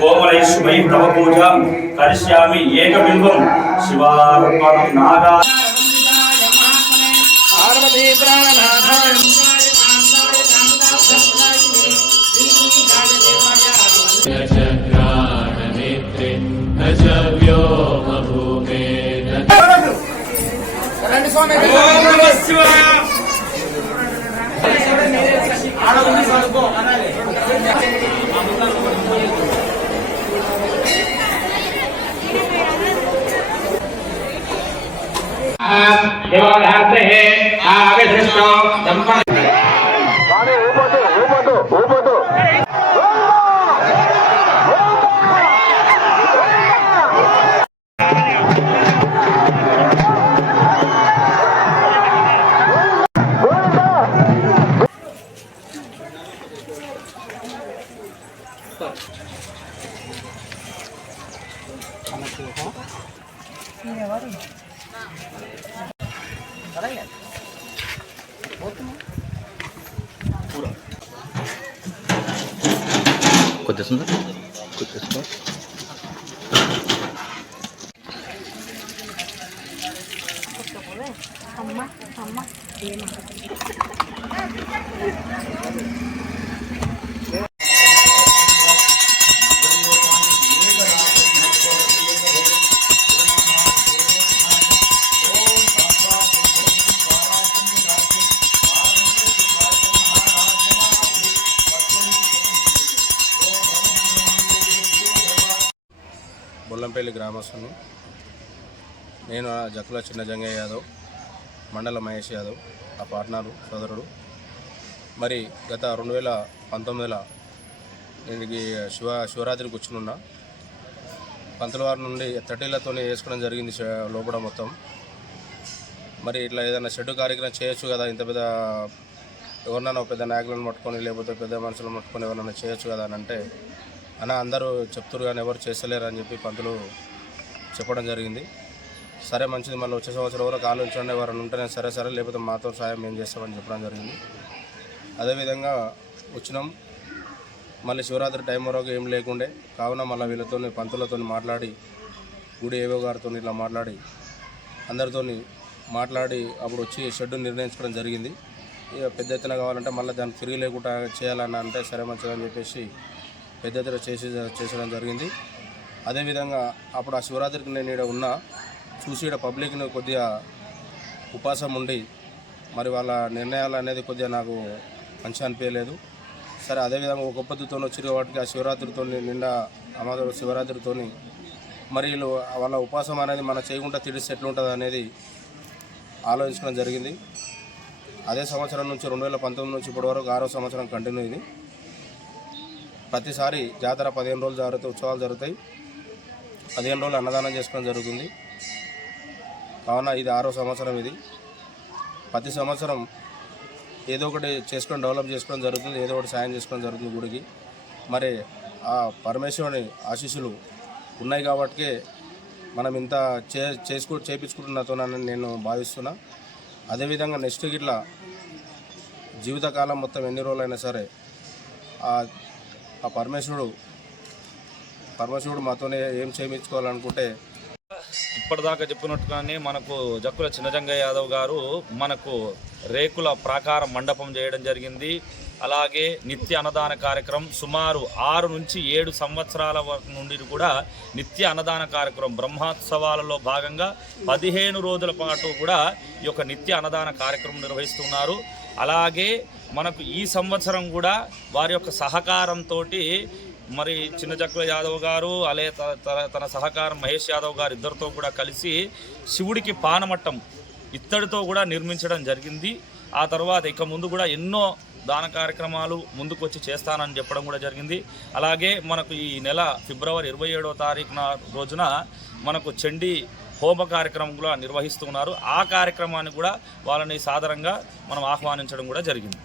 कोमलै शुभै तव पूजा करिष्यामि एकबिल्वं शिवार्पणं नागा पार्वती प्राणानां चक्राणनेत्रे न च व्योमभूमे బొల్లంపల్లి గ్రామస్తును నేను జక్కుల చిన్న జంగయ్య యాదవ్ మండల మహేష్ యాదవ్ ఆ పార్ట్నరు సోదరుడు. మరి గత 2019లో నేను శివరాత్రికి వచ్చినున్నా. పంతుల వారి నుండి తట్టీలతో వేసుకోవడం జరిగింది లోపల మొత్తం. మరి ఇట్లా ఏదైనా షెడ్డు కార్యక్రమం చేయొచ్చు కదా, ఇంత పెద్ద ఎవరినైనా పెద్ద నాయకులను పట్టుకొని లేకపోతే పెద్ద మనుషులను పట్టుకొని ఎవరైనా చేయొచ్చు కదా అని అంటే అన్న అందరూ చెప్తున్నారు కానీ ఎవరు చేస్తలేరు అని చెప్పి పంతులు చెప్పడం జరిగింది. సరే మంచిది, మళ్ళీ వచ్చే సంవత్సరం వరకు ఆలోచించండి, ఎవరైనా ఉంటేనే సరే లేకపోతే మాతో సాయం మేము చేస్తామని చెప్పడం జరిగింది. అదేవిధంగా వచ్చినాం. మళ్ళీ శివరాత్రి టైం వరకు ఏం లేకుండే కావున మళ్ళీ వీళ్ళతో పంతులతో మాట్లాడి గుడి ఏవో గారితో ఇట్లా మాట్లాడి అందరితో మాట్లాడి అప్పుడు వచ్చి షెడ్డు నిర్ణయించుకోవడం జరిగింది. ఇక పెద్ద ఎత్తున కావాలంటే మళ్ళీ దాన్ని తిరిగి లేకుండా చేయాలని అంటే సరే మంచిదని చెప్పేసి పెద్ద ఎత్తున చేసడం జరిగింది. అదేవిధంగా అప్పుడు ఆ శివరాత్రికి నేను ఇక్కడ ఉన్నా చూసి ఇక్కడ పబ్లిక్ని కొద్దిగా ఉపాసం ఉండి మరి వాళ్ళ నిర్ణయాలు అనేది కొద్దిగా నాకు మంచి అనిపించలేదు. సరే అదేవిధంగా ఒక పద్ధతితో వచ్చిన వాటికి ఆ శివరాత్రితో నిండా అమావాస్య శివరాత్రితో మరి వీళ్ళు వాళ్ళ ఉపాసం అనేది మనం చేయకుండా తిడిస్తే ఎట్లుంటుంది అనేది ఆలోచించడం జరిగింది. అదే సంవత్సరం నుంచి 2019 నుంచి ఇప్పటి వరకు 6వ సంవత్సరం కంటిన్యూ ఇది. ప్రతిసారి జాతర 15 రోజులు జరుగుతాయి, ఉత్సవాలు జరుగుతాయి. 15 రోజులు అన్నదానం చేసుకోవడం జరుగుతుంది. కావున ఇది 6వ సంవత్సరం. ఇది ప్రతి సంవత్సరం ఏదో ఒకటి చేసుకొని డెవలప్ చేసుకోవడం జరుగుతుంది, ఏదో ఒకటి సాయం చేసుకోవడం జరుగుతుంది గుడికి. మరి ఆ పరమేశ్వరుని ఆశీస్సులు ఉన్నాయి కాబట్టి మనం ఇంత చేయించుకుంటున్నతోనని నేను భావిస్తున్నా. అదేవిధంగా నెక్స్ట్ ఇట్లా జీవితకాలం మొత్తం ఎన్ని రోజులైనా సరే ఆ పరమేశ్వరుడు మాతోనే ఏం చేయించుకోవాలనుకుంటే ఇప్పటిదాకా చెప్పినట్టుగానే మనకు జక్కుల చిన్నజంగయ్య యాదవ్ గారు మనకు రేకుల ప్రాకార మండపం చేయడం జరిగింది. అలాగే నిత్య అన్నదాన కార్యక్రమం సుమారు 6 నుంచి 7 సంవత్సరాల నుండి కూడా నిత్య అన్నదాన కార్యక్రమం బ్రహ్మోత్సవాలలో భాగంగా 15 రోజుల పాటు కూడా ఈ యొక్క నిత్య అన్నదాన కార్యక్రమం నిర్వహిస్తున్నారు. అలాగే మనకు ఈ సంవత్సరం కూడా వారి యొక్క సహకారంతో మరి చిన్నజక్కుల యాదవ్ గారు అలాగే తన సహకారం మహేష్ యాదవ్ గారు ఇద్దరితో కూడా కలిసి శివుడికి పానమట్టం ఇత్తడితో కూడా నిర్మించడం జరిగింది. ఆ తర్వాత ఇక ముందు కూడా ఎన్నో దాన కార్యక్రమాలు ముందుకొచ్చి చేస్తానని చెప్పడం కూడా జరిగింది. అలాగే మనకు ఈ నెల ఫిబ్రవరి 27వ తారీఖున రోజున మనకు చండీ హోమ కార్యక్రమం కూడా నిర్వహిస్తున్నారు. ఆ కార్యక్రమాన్ని కూడా వాళ్ళని సాదరంగా మనం ఆహ్వానించడం కూడా జరిగింది.